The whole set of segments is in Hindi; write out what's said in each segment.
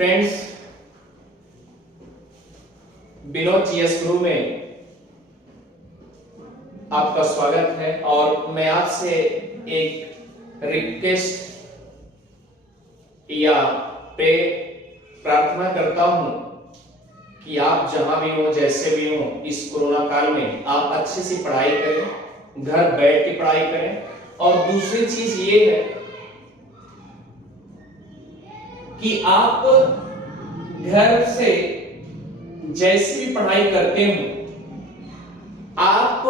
फ्रेंड्स, विनोद जीएस गुरु में आपका स्वागत है और मैं आपसे एक रिक्वेस्ट या प्रार्थना करता हूं कि आप जहां भी हो, जैसे भी हो, इस कोरोना काल में आप अच्छे से पढ़ाई करें, घर बैठ के पढ़ाई करें। और दूसरी चीज ये है कि आप घर से जैसी भी पढ़ाई करते हो, आप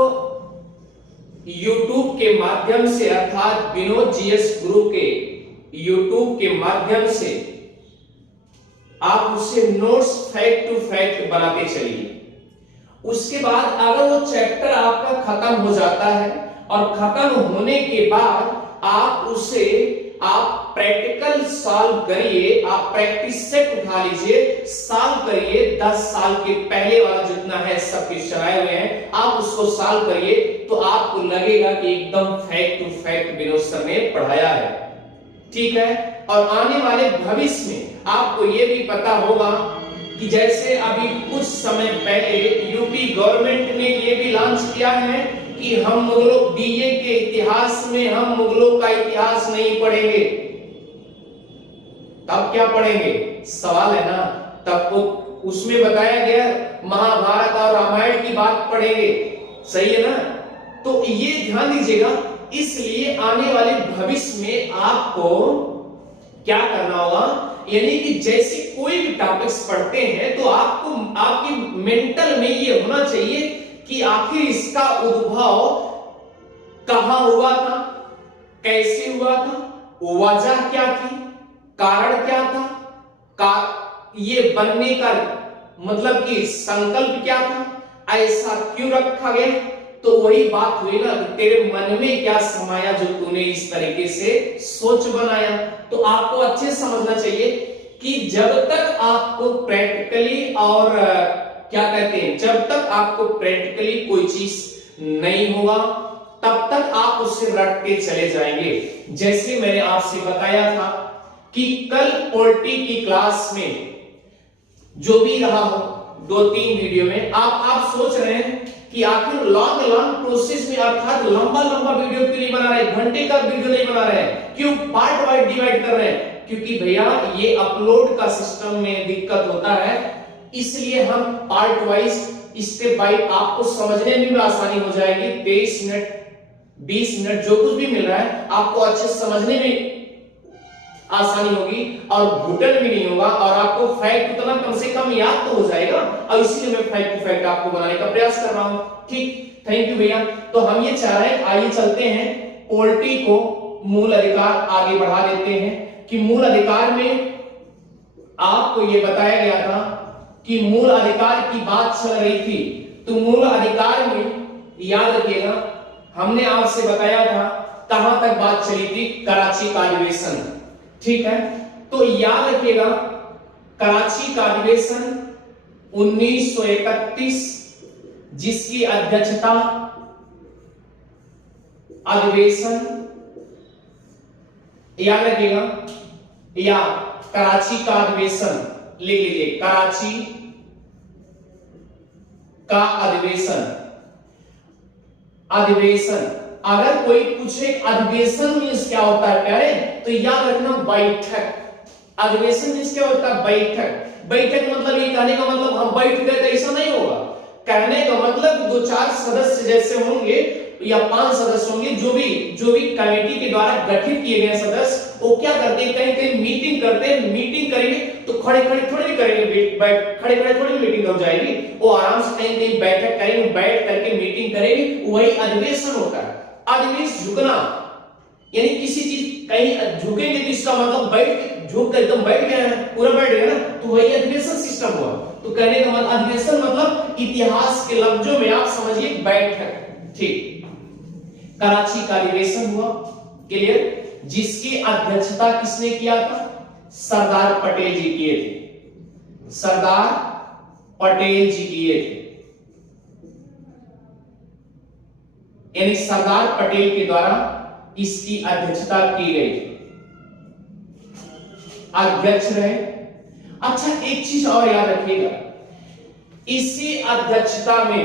YouTube के माध्यम से अर्थात विनोद जीएस गुरु के YouTube के माध्यम से आप उससे नोट्स फैक्ट टू फैक्ट बनाते चलिए। उसके बाद अगर वो चैप्टर आपका खत्म हो जाता है और खत्म होने के बाद आप उसे प्रैक्टिकल सॉल्व करिए, आप प्रैक्टिस सेट उठा लीजिए, सॉल्व करिए। 10 साल के पहले वाला जितना है सब कुछ चलाए हुए हैं, आप उसको सॉल्व करिए तो आपको लगेगा कि एकदम fact to fact Vinod sir ने पढ़ाया है। ठीक है। और आने वाले भविष्य में आपको यह भी पता होगा कि जैसे अभी कुछ समय पहले यूपी गवर्नमेंट ने यह भी लॉन्च किया है कि हम मुगलों बीए के इतिहास में हम मुगलों का इतिहास नहीं पढ़ेंगे। तब क्या पढ़ेंगे? सवाल है ना। तब वो उसमें बताया गया महाभारत और रामायण की बात पढ़ेंगे। सही है ना। तो ये ध्यान दीजिएगा। इसलिए आने वाले भविष्य में आपको क्या करना होगा, यानी कि जैसे कोई भी टॉपिक्स पढ़ते हैं तो आपको आपकी मेंटल में ये होना चाहिए कि आखिर इसका उद्भव कहां हुआ था, कैसे हुआ था, वजह क्या थी, कारण क्या था, ये बनने का मतलब कि संकल्प क्या था, ऐसा क्यों रखा गया। तो वही बात हुई ना, तेरे मन में क्या समाया जो तूने इस तरीके से सोच बनाया। तो आपको अच्छे से समझना चाहिए कि जब तक आपको प्रैक्टिकली और क्या कहते हैं, जब तक आपको प्रैक्टिकली कोई चीज नहीं होगा तब तक आप उससे रटते चले जाएंगे। जैसे मैंने आपसे बताया था कि कल पॉलिटी की क्लास में जो भी रहा हो 2-3 वीडियो में आप सोच रहे हैं कि आखिर लॉन्ग प्रोसेस में अर्थात लंबा वीडियो क्यों नहीं बना रहे, घंटे का वीडियो नहीं बना रहे, क्यों पार्ट वाइज डिवाइड कर रहे हैं? क्योंकि भैया ये अपलोड का सिस्टम में दिक्कत होता है, इसलिए हम पार्ट वाइज स्टेप बाय आपको समझने में भी आसानी हो जाएगी। 23 मिनट 20 मिनट जो कुछ भी मिल रहा है आपको अच्छे से समझने में आसानी होगी और घुटन भी नहीं होगा और आपको फैक्ट उतना कम से कम याद तो हो जाएगा। और इसीलिए मैं फैक्ट टू फैक्ट आपको बनाने का प्रयास कर रहा हूं। ठीक, थैंक यू भैया। तो हम ये चाह रहे हैं, आइए चलते हैं पॉलिटी को मूल अधिकार आगे बढ़ा देते हैं कि मूल अधिकार में आपको ये बताया गया था कि मूल अधिकार की बात चल रही थी। तो मूल अधिकार में याद रखिएगा हमने आपसे बताया था कहां तक बात चली थी, कराची का अधिवेशन। ठीक है। तो याद रखिएगा कराची का अधिवेशन 1931 जिसकी अध्यक्षता अधिवेशन याद रखिएगा, या कराची का अधिवेशन लिख लीजिए, कराची का अधिवेशन। अगर कोई पूछे अधिवेशन मीन्स क्या होता है प्यारे, तो याद रखना बैठक। अधिवेशन मीन्स क्या होता है? बैठक मतलब ये कहने का मतलब हम बैठ गए तो ऐसा नहीं होगा। कहने का मतलब 2-4 सदस्य जैसे होंगे या 5 सदस्य होंगे, जो भी कमेटी के द्वारा गठित किए गए सदस्य, वो क्या करते हैं, कहीं मीटिंग करते हैं। मीटिंग करेंगे तो खड़े थोड़ी भी करेंगे, खड़े थोड़ी मीटिंग हो जाएगी। वो आराम से कहीं बैठक करेंगे, बैठ करके मीटिंग करेंगे, वही अधिवेशन होता है। अधिवेश झुकना यानी किसी चीज कहीं झुकेंगे तो इसका मतलब झुक कर एकदम बैठ गया है, पूरा बैठ गया ना, तो वही अधिवेशन सिस्टम हुआ। तो कहने का मतलब अधिवेशन मतलब इतिहास के लफ्जों में आप समझिए बैठक। ठीक, कराची का अधिवेशन हुआ, क्लियर, जिसकी अध्यक्षता किसने किया था? सरदार पटेल जी किए थे। सरदार पटेल जी किए थे, यानी सरदार पटेल के द्वारा इसकी अध्यक्षता की गई थी। अध्यक्ष रहे अच्छा, एक चीज और याद रखिएगा, इसी अध्यक्षता में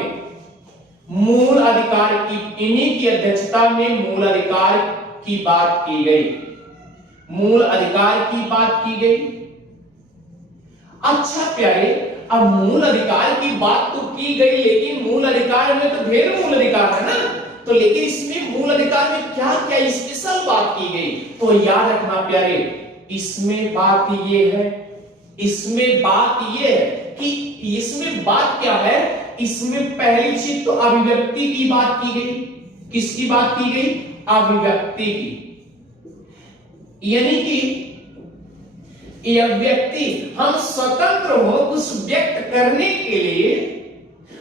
मूल अधिकार की, इन्हीं की अध्यक्षता में मूल अधिकार की बात की गई, मूल अधिकार की बात की गई। अच्छा प्यारे, अब मूल अधिकार की बात तो की गई, लेकिन मूल अधिकार में तो ढेर मूल अधिकार है ना, तो लेकिन इसमें मूल अधिकार में क्या क्या स्पेशल बात की गई, तो याद रखना प्यारे, इसमें बात ये है, इसमें बात ये है कि इसमें बात क्या है, इसमें पहली चीज तो अभिव्यक्ति की बात की गई। किसकी बात की गई? अभिव्यक्ति की। यानी कि यह व्यक्ति, हम स्वतंत्र हो कुछ व्यक्त करने के लिए,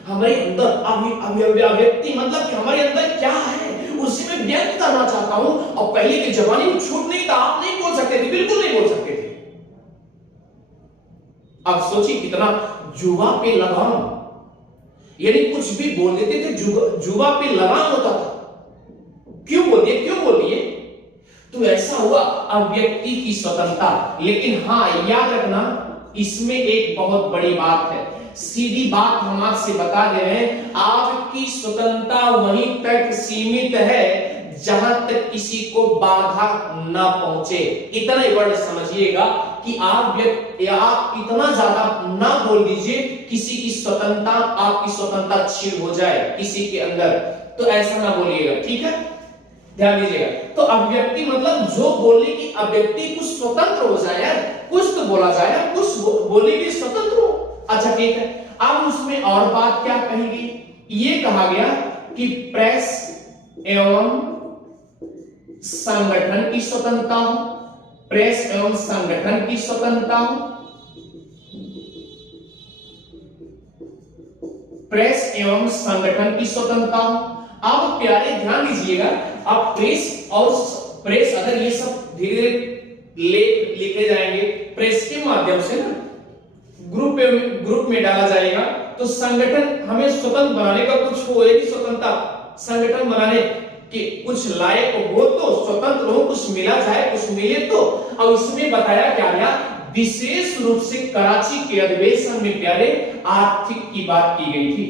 हमारे अंदर अभिव्यक्ति मतलब कि हमारे अंदर क्या है उसी में व्यक्त करना चाहता हूं। और पहले के जमाने में छूट नहीं था, आप नहीं बोल सकते थे, बिल्कुल नहीं बोल सकते थे। अब सोचिए कितना जुआ पे लगाम, यानी कुछ भी बोल देते थे, जुआ पे लगाम होता था। क्यों बोल दिए, क्यों बोल दिए? तो ऐसा हुआ अभिव्यक्ति की स्वतंत्रता। लेकिन हां, याद रखना, इसमें एक बहुत बड़ी बात है, सीधी बात हम आपसे बता दे रहे हैं, आपकी स्वतंत्रता वहीं तक सीमित है जहां तक किसी को बाधा ना पहुंचे। इतना ही वर्ड समझिएगा कि आप इतना ज्यादा ना बोल दीजिए किसी की स्वतंत्रता, आपकी स्वतंत्रता छीन हो जाए किसी के अंदर, तो ऐसा ना बोलिएगा, ठीक है, ध्यान दीजिएगा। तो अभिव्यक्ति मतलब जो बोलने की अभिव्यक्ति कुछ स्वतंत्र हो जाए, यार कुछ तो बोला जाए, कुछ बोलने के स्वतंत्र हो। अच्छा ठीक है, अब उसमें और बात क्या कही गई? ये कहा गया कि प्रेस एवं संगठन की स्वतंत्रता हो, प्रेस एवं संगठन की स्वतंत्रता हो, प्रेस एवं संगठन की स्वतंत्रता हो। अब प्यारे ध्यान दीजिएगा, अब प्रेस अगर ये सब धीरे धीरे लिखे जाएंगे, प्रेस के माध्यम से ना ग्रुप में डाला जाएगा, तो संगठन हमें स्वतंत्र बनाने का कुछ होएगी स्वतंत्रता, संगठन बनाने कि कुछ लायक हो तो स्वतंत्र हो, कुछ मिला जाए, कुछ मिले तो। अब इसमें बताया क्या गया, विशेष रूप से कराची के अधिवेशन में प्यारे आर्थिक की बात की गई थी।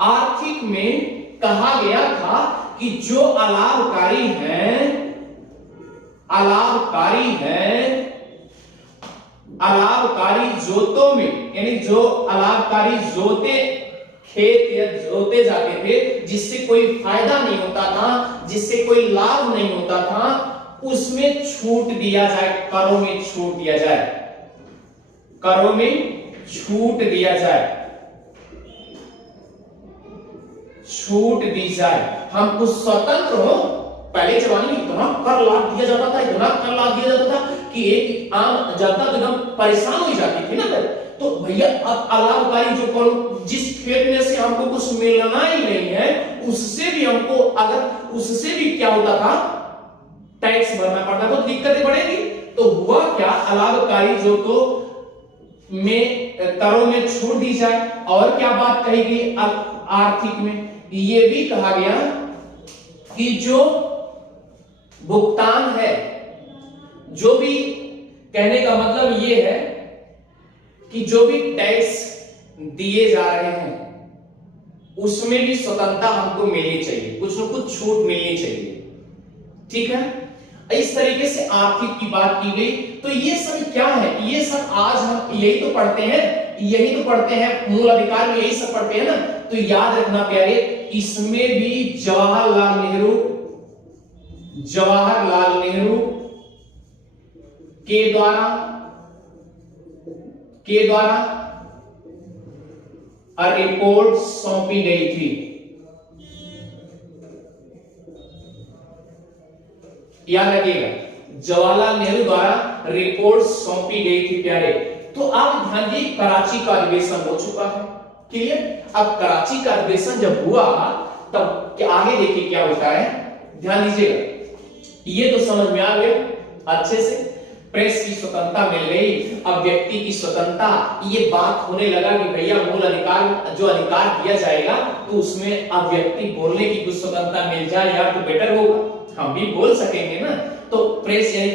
आर्थिक में कहा गया था कि जो अलाभकारी जोतों में, यानी जो अलाभकारी जोते खेत या जोते जाते थे, जिससे कोई फायदा नहीं होता था, जिससे कोई लाभ नहीं होता था, उसमें छूट दिया जाए, करों में छूट दिया जाए, करों में छूट दिया जाए, छूट दी जाए। हम कुछ स्वतंत्र हो। पहले जमाने में इतना कर लाभ दिया जाता था, इतना कर लाभ दिया जाता था कि एक आम जनता तो एकदम परेशान हो जाती थी ना। तो भैया अब अलाभकारी जो करो, जिस खेत में से हमको कुछ मिलना ही नहीं है, उससे भी हमको, अगर उससे भी क्या होता था, टैक्स भरना पड़ता, तो दिक्कतें बढ़ेगी। तो हुआ क्या, अलाभकारी जो तो में करों में छूट दी जाए। और क्या बात कही गई आर्थिक में, ये भी कहा गया कि जो भुगतान है, जो भी, कहने का मतलब ये है कि जो भी टैक्स दिए जा रहे हैं उसमें भी स्वतंत्रता हमको मिलनी चाहिए, कुछ न कुछ छूट मिलनी चाहिए, ठीक है। इस तरीके से आर्थिक की बात की गई। तो ये सब क्या है, ये सब आज हम यही तो पढ़ते हैं, मूल अधिकार में यही सब पढ़ते हैं ना। तो याद रखना प्यारे, इसमें भी जवाहरलाल नेहरू के द्वारा रिपोर्ट सौंपी गई थी। याद रखिएगा, जवाहरलाल नेहरू द्वारा रिपोर्ट सौंपी गई थी प्यारे। तो आप ध्यान दीजिए, कराची का अधिवेशन हो चुका है, क्लियर। अब कराची का अधिवेशन जब हुआ तब आगे देखिए क्या होता है, ध्यान दीजिएगा। ये तो समझ में आ गया अच्छे से, प्रेस की स्वतंत्रता मिल गई, अब व्यक्ति की स्वतंत्रता, ये बात होने लगा कि भैया मूल अधिकार, जो अधिकार दिया जाएगा तो उसमें अब व्यक्ति बोलने की कुछ स्वतंत्रता मिल जाए यार तो बेटर होगा, हम भी बोल सकेंगे ना। तो प्रेस, यानी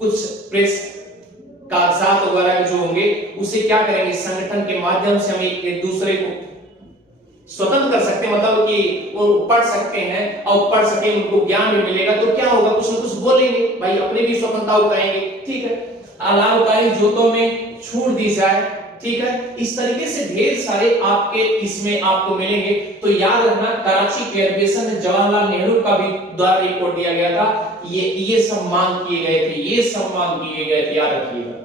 कुछ प्रेस कागजात वगैरह उसे क्या करेंगे, संगठन के माध्यम से हम एक दूसरे को स्वतंत्र कर सकते हैं, मतलब कि वो पढ़ सकते हैं और पढ़ सके, उनको ज्ञान भी मिलेगा, तो क्या होगा, कुछ ना कुछ बोलेंगे भाई, अपनी भी स्वतंत्रता करेंगे, ठीक है। अलाभकारी जोतों में छूट दी जाए, ठीक है। इस तरीके से ढेर सारे आपके इसमें आपको मिलेंगे। तो याद रखना, कराची के अधिवेशन में जवाहरलाल नेहरू का भी द्वारा रिपोर्ट दिया गया था, ये सब मांग किए गए थे, ये सब मांग किए गए थे, याद रखिएगा।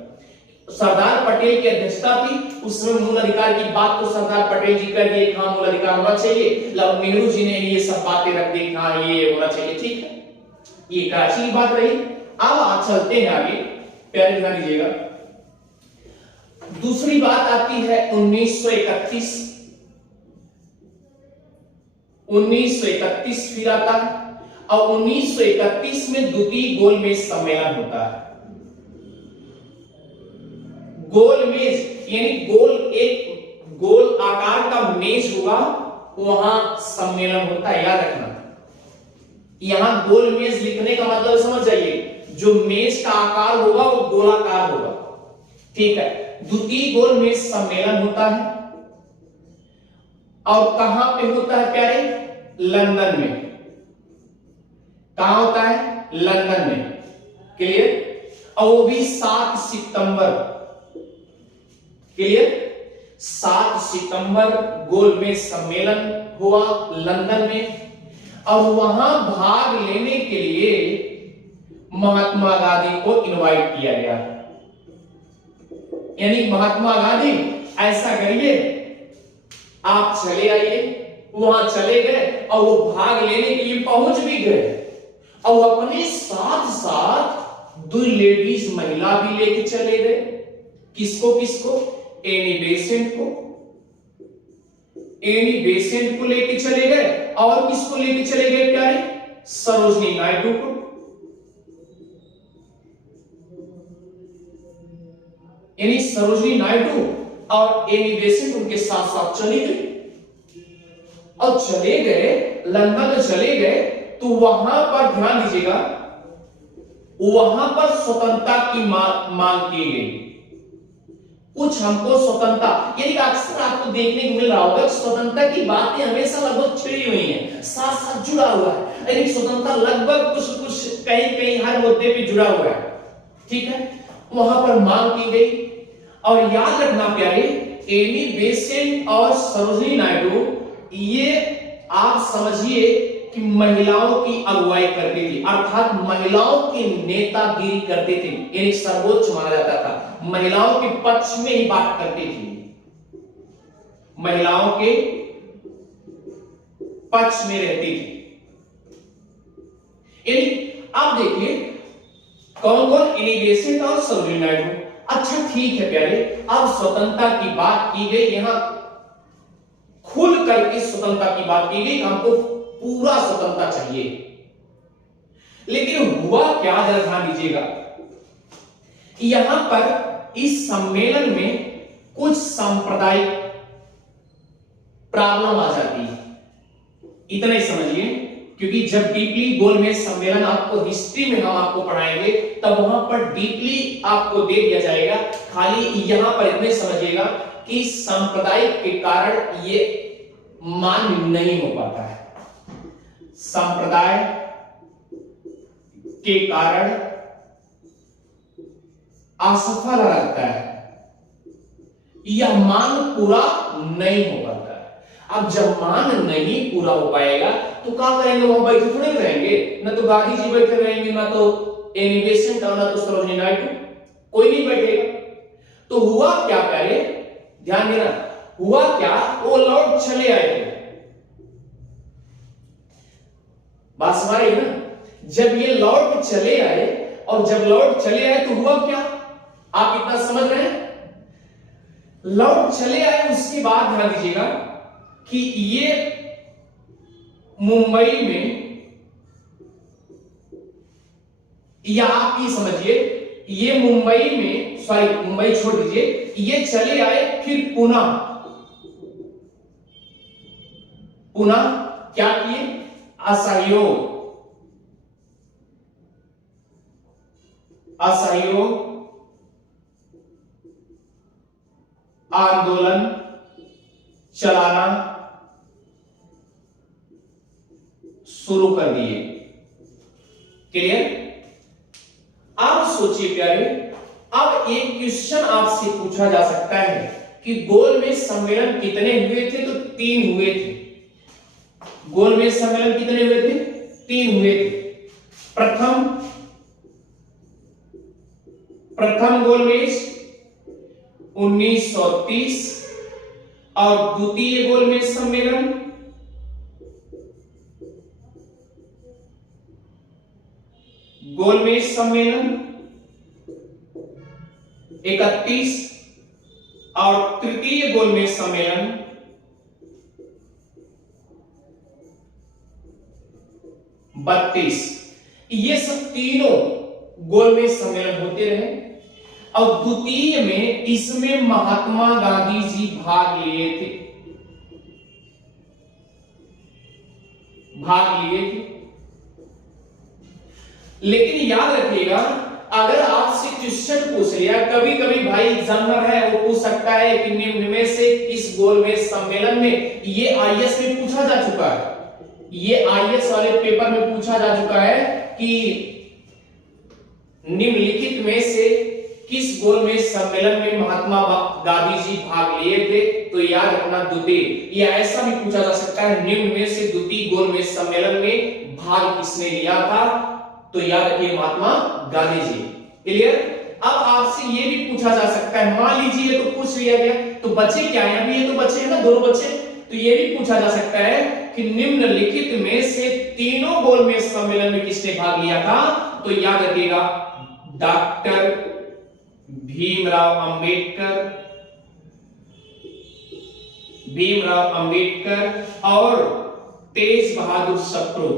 सरदार पटेल की अध्यक्षता थी, उसमें मूल अधिकार की बात तो सरदार पटेल जी कर दिए, हाँ मूल अधिकार होना चाहिए, नेहरू जी ने ये सब बातें रख दी, हाँ ये होना चाहिए, ठीक है। ये कराची की बात रही। अब आप चलते हैं आगे, प्यारे ध्यान दीजिएगा। दूसरी बात आती है 1931। 1931 फिर आता है, और 1931 में द्वितीय गोलमेज सम्मेलन होता है। गोलमेज यानी गोल, एक गोल आकार का मेज होगा, वहां सम्मेलन होता है, याद रखना। यहां गोलमेज लिखने का मतलब समझ जाइए, जो मेज का आकार होगा वो गोलाकार होगा, ठीक है। द्वितीय गोलमेज सम्मेलन होता है, और कहां पे होता है प्यारे, लंदन में। कहां होता है, लंदन में, क्लियर। और वो भी 7 सितंबर, क्लियर। 7 सितंबर गोलमेज सम्मेलन हुआ लंदन में, और वहां भाग लेने के लिए महात्मा गांधी को इनवाइट किया गया। यानी महात्मा गांधी, ऐसा करिए आप चले आइए, वहां चले गए और वो भाग लेने के लिए पहुंच भी गए, और अपने साथ साथ 2 लेडीज महिला भी लेके चले गए। किसको किसको, एनी बेसेंट को, एनी बेसेंट को लेके चले गए, और किसको लेके चले गए प्यारे, सरोजनी नायडू को। यानी सरोजनी नायडू और एनी बेसेंट उनके साथ साथ चले गए, और चले गए लंदन में चले गए, तो वहां पर ध्यान दीजिएगा, वहां पर स्वतंत्रता की मांग की गई। कुछ हमको स्वतंत्रता, यानी अक्सर आपको देखने को मिल रहा होगा, स्वतंत्रता की बातें हमेशा लगभग छिड़ी हुई हैं, साथ साथ जुड़ा हुआ है, यानी स्वतंत्रता लगभग कुछ कुछ कहीं कहीं हर मुद्दे पे जुड़ा हुआ है, ठीक है। वहां पर मांग की गई, और याद रखना प्यारे, एनी बेसेंट और सरोजनी नायडू, ये आप समझिए कि महिलाओं की अगुवाई करती थी, अर्थात महिलाओं की नेतागिरी करते थे, यानी सर्वोच्च माना जाता था, महिलाओं के पक्ष में ही बात करती थी, महिलाओं के पक्ष में रहती थी। यानी आप देखिए कौन कौन, एनी बेसेंट और सरोजनी नायडू। अच्छा ठीक है प्यारे, अब स्वतंत्रता की बात की गई, यहां खुल करके स्वतंत्रता की बात की गई, हमको पूरा स्वतंत्रता चाहिए। लेकिन हुआ क्या, जरा ध्यान दीजिएगा, यहां पर इस सम्मेलन में कुछ सांप्रदायिक प्रॉब्लम आ जाती है, इतना ही समझिए। क्योंकि जब डीपली गोलमेज सम्मेलन आपको हिस्ट्री में हम आपको पढ़ाएंगे, तब वहां पर डीपली आपको दे दिया जाएगा। खाली यहां पर इतने समझिएगा कि सांप्रदायिक के कारण ये मान्य नहीं हो पाता है, संप्रदाय के कारण असफल रहता है, यह मांग पूरा नहीं हो पाता है। अब जब मांग नहीं पूरा हो पाएगा तो क्या करेंगे, वहां बैठे थोड़े रहेंगे, ना तो गांधी जी बैठे रहेंगे, ना तो एनी बेसेंट और ना तो सरोजनी नायडू, कोई नहीं बैठेगा। तो हुआ क्या प्यारे, ध्यान देना, हुआ क्या, वो लौट चले आए थे। बात समझ रही है ना, जब ये लौट चले आए, और जब लौट चले आए तो हुआ क्या, आप इतना समझ रहे हैं, लौट चले आए, उसके बाद ध्यान दीजिएगा कि ये मुंबई में, या आप ये समझिए, ये मुंबई में, सॉरी मुंबई छोड़ दीजिए, ये चले आए, फिर पुनः क्या किए, असहयोग, आंदोलन चलाना शुरू कर दिए। क्लियर? अब सोचिए प्यारे, अब एक क्वेश्चन आपसे पूछा जा सकता है कि गोलमेज सम्मेलन कितने हुए थे? तो 3 हुए थे। गोलमेज सम्मेलन कितने हुए थे? 3 हुए थे। प्रथम गोलमेज 1930 और द्वितीय गोलमेज सम्मेलन 31 और तृतीय गोलमेज सम्मेलन 32। ये सब तीनों गोलमेज सम्मेलन होते रहे। और द्वितीय में इसमें महात्मा गांधी जी भाग लिए थे। लेकिन याद रखिएगा, अगर आपसे क्वेश्चन पूछ लिया, कभी कभी भाई एग्जामिनर है वो पूछ सकता है कि निम्न में से किस गोलमेज सम्मेलन में, ये आईएएस में पूछा जा चुका है, ये आईएएस वाले पेपर में पूछा जा चुका है कि निम्नलिखित में से किस गोलमेज सम्मेलन में महात्मा गांधी जी भाग लिए थे? तो याद रखना द्वितीय। या ऐसा भी पूछा जा सकता है निम्न में से द्वितीय गोलमेज सम्मेलन में भाग किसने लिया था? तो याद रखिए महात्मा गांधी जी। क्लियर? अब आपसे ये भी पूछा जा सकता है, मान लीजिए ये तो पूछ लिया गया, तो बच्चे क्या है? अभी ये तो बच्चे हैं ना, दोनों बच्चे। तो ये भी पूछा जा सकता है कि निम्नलिखित में से तीनों गोलमेज सम्मेलन में किसने भाग लिया था? तो याद रखिएगा डॉक्टर भीमराव अंबेडकर और तेज बहादुर सप्रू।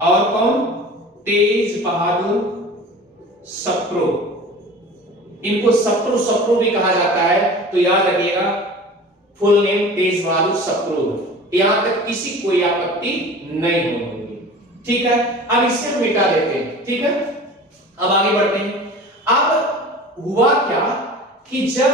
और कौन? तेज बहादुर सप्रू। इनको सप्रू भी कहा जाता है। तो याद रखिएगा फुल नेम तेज बहादुर सप्रू। यहां तक किसी कोई आपत्ति नहीं होगी। ठीक है, अब इसे हम मिटा देते हैं। ठीक है, अब आगे बढ़ते हैं। अब हुआ क्या कि जब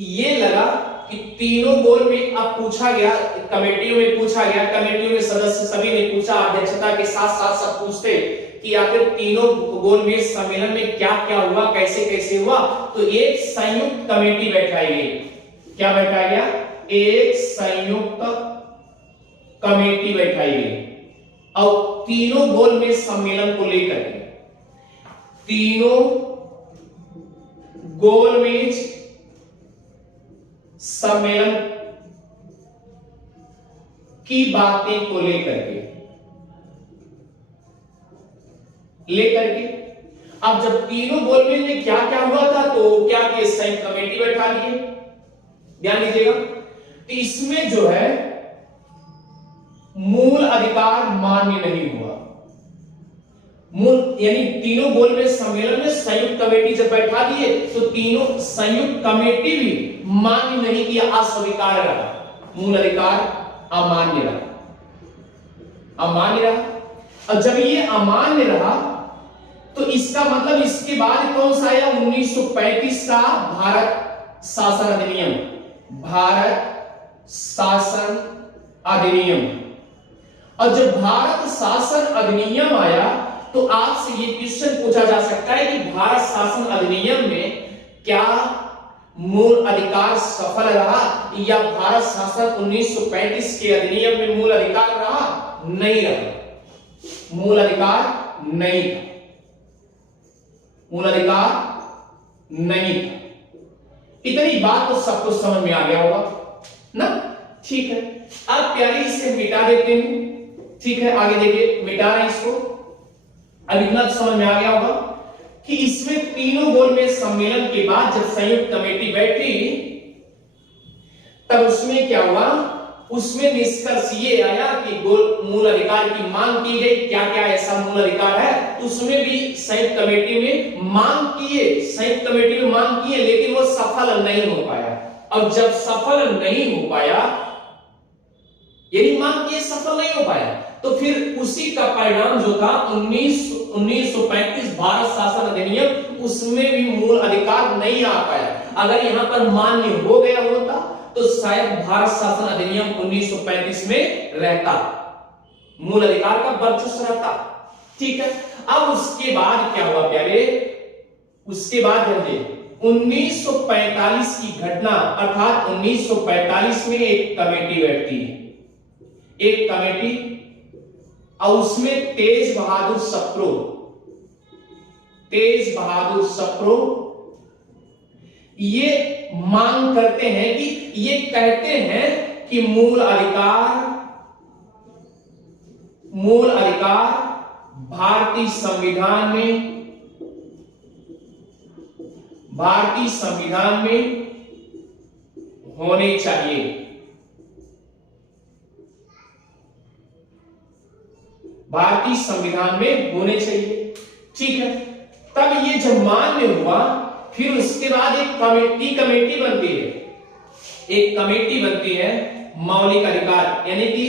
ये लगा कि तीनों गोल में अब पूछा गया, कमेटियों में पूछा गया, कमेटियों में सदस्य सभी ने पूछा, अध्यक्षता के साथ साथ सब पूछते कि आखिर तीनों गोलमेज सम्मेलन में क्या क्या हुआ, कैसे कैसे हुआ। तो एक संयुक्त कमेटी बैठाई गई। क्या बैठाया गया? एक संयुक्त कमेटी बैठाई गई और तीनों गोलमेज सम्मेलन को लेकर के, तीनों गोलमेज सम्मेलन की बातें को लेकर के अब जब तीनों गोलमेज में क्या क्या हुआ था, तो क्या कि संयुक्त कमेटी बैठा दिए। ध्यान दीजिएगा, तो इसमें जो है मूल अधिकार मान्य नहीं हुआ। यानी तीनों गोलमेज सम्मेलन में संयुक्त कमेटी जब बैठा दिए तो तीनों संयुक्त कमेटी भी मान्य नहीं किया, अस्वीकार रहा, मूल अधिकार अमान्य रहा। और जब ये अमान्य रहा तो इसका मतलब इसके बाद कौन सा आया? 1935 का भारत शासन अधिनियम। और जब भारत शासन अधिनियम आया तो आपसे ये क्वेश्चन पूछा जा सकता है कि भारत शासन अधिनियम में क्या मूल अधिकार सफल रहा या भारत शासन 1935 के अधिनियम में मूल अधिकार रहा? नहीं रहा, मूल अधिकार नहीं था। इतनी बात तो सबको समझ में आ गया होगा ना? ठीक है, अब प्यारी इसे मिटा देते हैं। ठीक है, आगे देखिए, मिटा रहे हैं इसको। अब इतना समझ में आ गया होगा कि इसमें तीनों गोलमेज सम्मेलन के बाद जब संयुक्त कमेटी बैठी तब उसमें क्या हुआ? उसमें निष्कर्ष ये आया कि मूल अधिकार की मांग की गई। क्या क्या ऐसा मूल अधिकार है? तो उसमें भी संयुक्त कमेटी में मांग किए, लेकिन वो सफल नहीं हो पाया। अब जब सफल नहीं हो पाया यानी मांग किए सफल नहीं हो पाया। तो फिर उसी का परिणाम जो था 1935 भारत शासन अधिनियम, उसमें भी मूल अधिकार नहीं आ पाया। अगर यहां पर मान्य हो गया होता तो शायद भारत शासन अधिनियम 1935 में रहता, मूल अधिकार का वर्चस्व रहता। ठीक है, अब उसके बाद क्या हुआ प्यारे, उसके बाद 1945 की घटना, अर्थात 1945 में एक कमेटी बैठती है, एक कमेटी, और उसमें तेज बहादुर सप्रो ये मांग करते हैं कि, ये कहते हैं कि मूल अधिकार भारतीय संविधान में होने चाहिए। भारतीय संविधान में होने चाहिए। ठीक है, तब ये जब मान्य हुआ, फिर उसके बाद एक कमेटी बनती है, एक कमेटी बनती है मौलिक अधिकार, यानी कि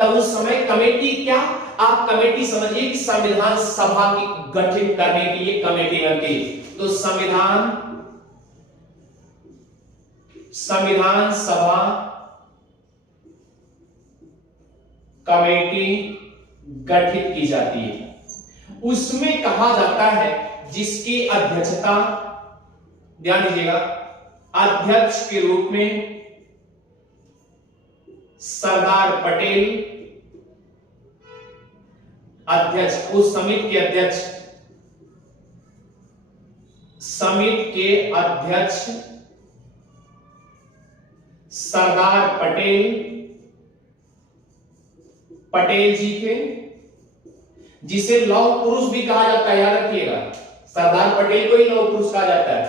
तब उस समय कमेटी क्या, आप कमेटी समझिए कि संविधान सभा की गठित करने के लिए कमेटी बनती है। तो संविधान सभा कमेटी गठित की जाती है। उसमें कहा जाता है, जिसकी अध्यक्षता, ध्यान दीजिएगा, अध्यक्ष के रूप में सरदार पटेल, अध्यक्ष, उस समिति के अध्यक्ष सरदार पटेल जी थे, जिसे लौह पुरुष भी कहा जाता है, याद रखिएगा, सरदार पटेल को ही लौह पुरुष कहा जाता है।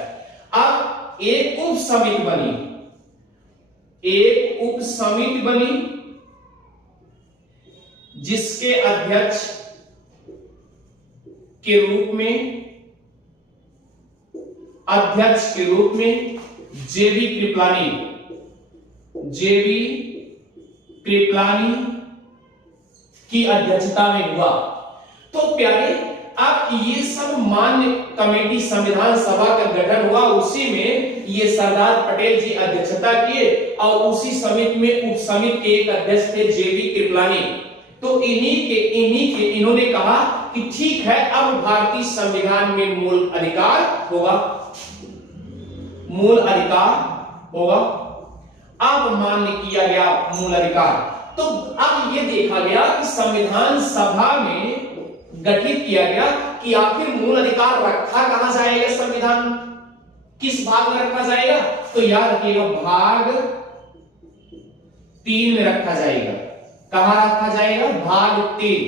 अब एक उप समिति बनी, जिसके अध्यक्ष के रूप में जेबी कृपलानी की अध्यक्षता में हुआ। तो प्यारे, अब ये सब मान्य कमेटी, संविधान सभा का गठन हुआ, उसी में ये सरदार पटेल जी अध्यक्षता किए, और उसी समिति में उप समिति के एक अध्यक्ष थे जेबी कृपलानी। तो इन्होंने कहा कि ठीक है, अब भारतीय संविधान में मूल अधिकार होगा। अब मान्य किया गया मूल अधिकार। तो अब यह देखा गया कि संविधान सभा में गठित किया गया कि आखिर मूल अधिकार रखा कहां जाएगा, संविधान किस भाग में रखा जाएगा, तो याद रखिएगा भाग 3 में रखा जाएगा। कहां रखा जाएगा, भाग 3।